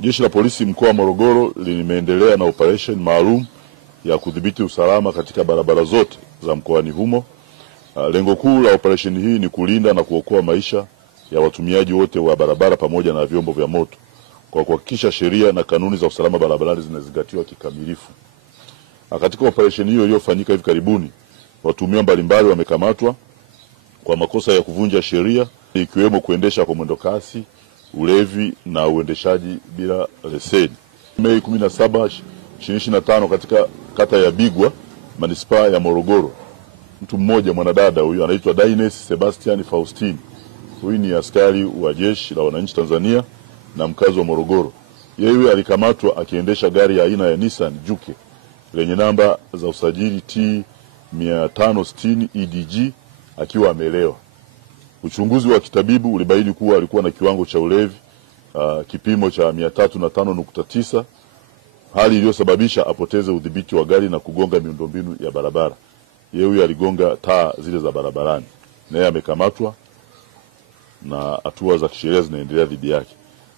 Jeshi la polisi mkoa wa Morogoro limeendelea na operation maalum ya kudhibiti usalama katika barabara zote za mkoani humo. Lengo kuu la operation hii ni kulinda na kuokoa maisha ya watumiaji wote wa barabara pamoja na vyombo vya moto kwa kuhakikisha sheria na kanuni za usalama barabarani zinazingatiwa kikamilifu. Katika operation hiyo iliyofanyika hivi karibuni, watuhumiwa mbalimbali wamekamatwa kwa makosa ya kuvunja sheria ikiwemo kuendesha kwa mwendo kasi, ulevi na uendeshaji bila leseni. Mei 17, 2025 katika kata ya Bigwa, manispaa ya Morogoro, mtu mmoja mwanadada huyu anaitwa Daines Sebastian Faustine. Huyu ni askari wa Jeshi la Wananchi Tanzania na mkazi wa Morogoro. Yeye alikamatwa akiendesha gari ya aina ya Nissan Juke lenye namba za usajili T 560 EDG akiwa amelewa. Uchunguzi wa kitabibu ulibaini kuwa alikuwa na kiwango cha ulevi kipimo cha 305.9, hali iliyosababisha apoteze udhibiti wa gari na kugonga miundombinu ya barabara. Yeye aligonga taa zile za barabarani. Naye amekamatwa na hatua za kisheria zinaendelea dhidi yake.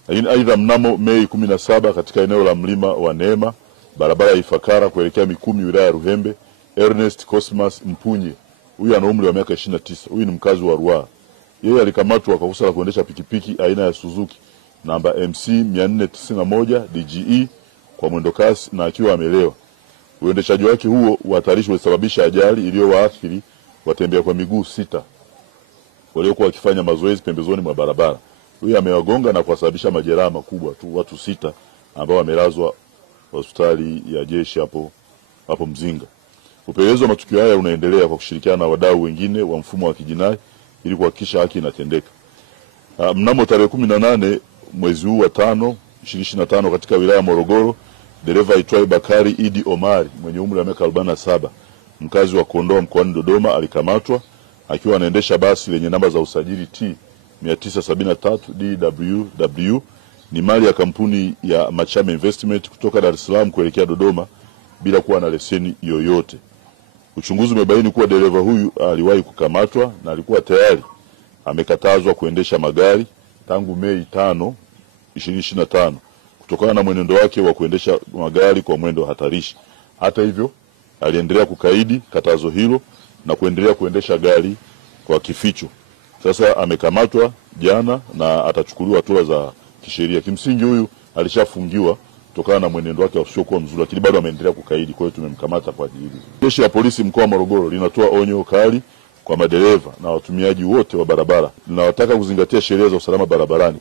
Lakini aidha, mnamo Mei 17 katika eneo la Mlima wa Neema, barabara ya Ifakara kuelekea Mikumi, wilaya ya Ruhembe, Ernest Cosmas Mpunye, huyu ana umri wa miaka 29, huyu ni mkazi wa Ruaha. Yeye alikamatwa kwa kosa la kuendesha pikipiki aina ya Suzuki namba MC 491 DGE kwa mwendo kasi na akiwa amelewa. Uendeshaji wake huo uhatarishi ulisababisha ajali iliyowaathiri watembea kwa miguu 6 waliokuwa wakifanya mazoezi pembezoni mwa barabara. Huyu amewagonga na kuwasababisha majeraha makubwa tu watu 6 ambao wamelazwa hospitali ya jeshi hapo Mzinga. Upelelezi wa matukio haya unaendelea kwa kushirikiana na wadau wengine wa mfumo wa kijinai ili kuhakikisha haki inatendeka. Mnamo tarehe 18 mwezi huu wa 5, 2025 katika wilaya ya Morogoro, dereva aitwaye Bakari Idi Omari mwenye umri wa miaka 47, mkazi wa Kondoa mkoani Dodoma, alikamatwa akiwa anaendesha basi lenye namba za usajili T 973 DWW, ni mali ya kampuni ya Machame Investment kutoka Dar es Salaam kuelekea Dodoma bila kuwa na leseni yoyote. Uchunguzi umebaini kuwa dereva huyu aliwahi kukamatwa na alikuwa tayari amekatazwa kuendesha magari tangu Mei 5, 2025 kutokana na mwenendo wake wa kuendesha magari kwa mwendo hatarishi. Hata hivyo, aliendelea kukaidi katazo hilo na kuendelea kuendesha gari kwa kificho. Sasa amekamatwa jana na atachukuliwa hatua za kisheria. Kimsingi huyu alishafungiwa kutokana na mwenendo wake usiokuwa mzuri, lakini bado ameendelea kukaidi, kwa hiyo tumemkamata kwa ajili hiyo. Jeshi la polisi mkoa wa Morogoro linatoa onyo kali kwa madereva na watumiaji wote wa barabara. Linawataka kuzingatia sheria za usalama barabarani.